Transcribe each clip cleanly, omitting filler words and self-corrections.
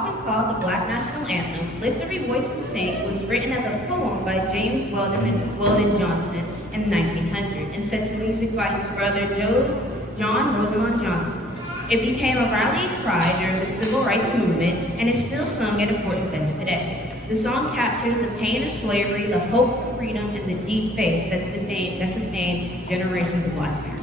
often called the Black National Anthem, Lift Every Voice and Sing was written as a poem by James Weldon Johnson in the 1900s and set to music by his brother John Rosamond Johnson. It became a rallying cry during the Civil Rights Movement and is still sung at important events today. The song captures the pain of slavery, the hope for freedom, and the deep faith that sustained generations of Black parents.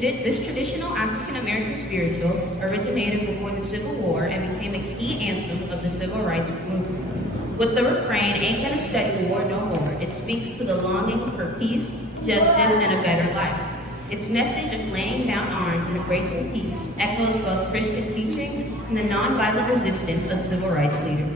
This traditional African-American spiritual originated before the Civil War and became a key anthem of the Civil Rights Movement. With the refrain, "Ain't gonna study war no more," it speaks to the longing for peace, justice, and a better life. Its message of laying down arms and embracing peace echoes both Christian teachings and the nonviolent resistance of civil rights leaders.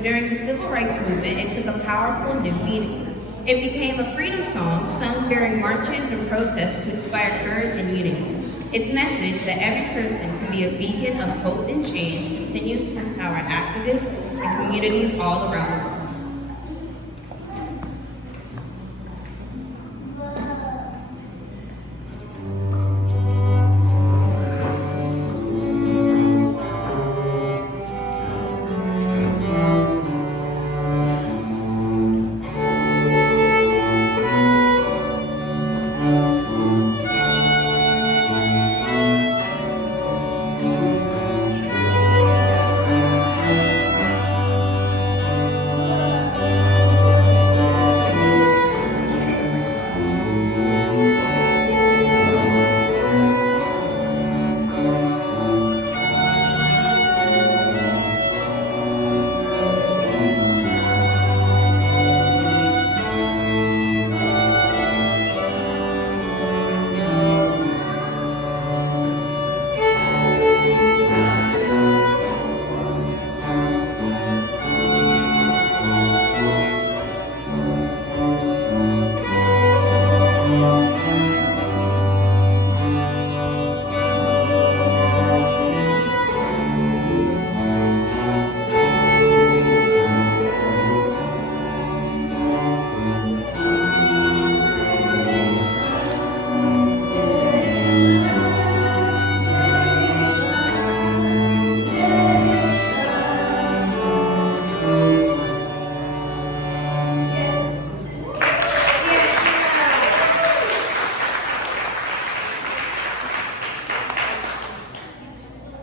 During the Civil Rights Movement, it took a powerful new meaning. It became a freedom song sung during marches and protests to inspire courage and unity. Its message that every person can be a beacon of hope and change continues to empower activists and communities all around the world.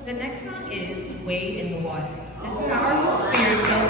The next song is Wade in the Water. This powerful spiritual.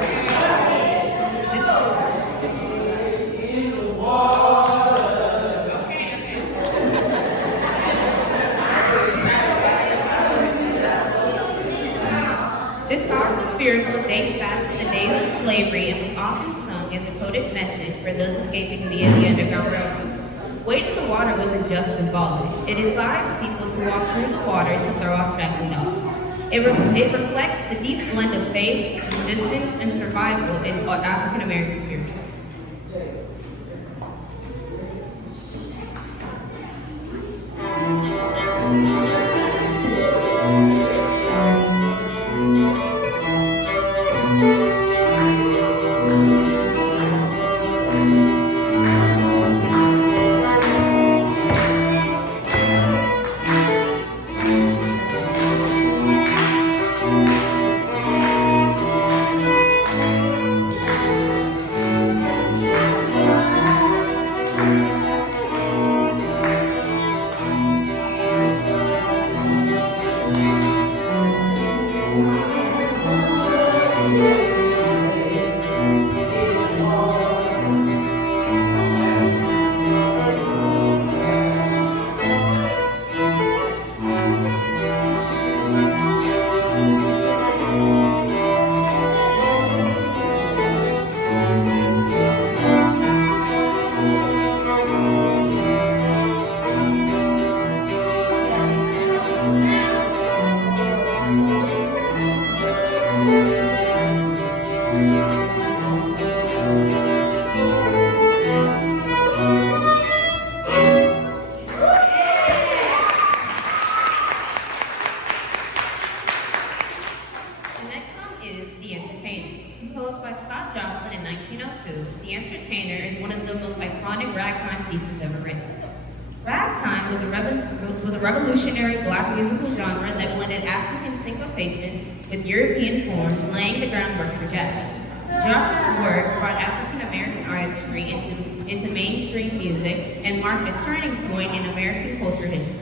This powerful spiritual dates back to the days of slavery and was often sung as a coded message for those escaping via the Underground Railroad. Wade in the water wasn't just symbolic. It advised people to walk through the water to throw off tracking dogs. It reflects the deep blend of faith, resistance, and survival in African American spirituality. Composed by Scott Joplin in 1902, The Entertainer is one of the most iconic ragtime pieces ever written. Ragtime was a revolutionary black musical genre that blended African syncopation with European forms, laying the groundwork for jazz. Joplin's work brought African American artistry into mainstream music and marked a turning point in American culture history.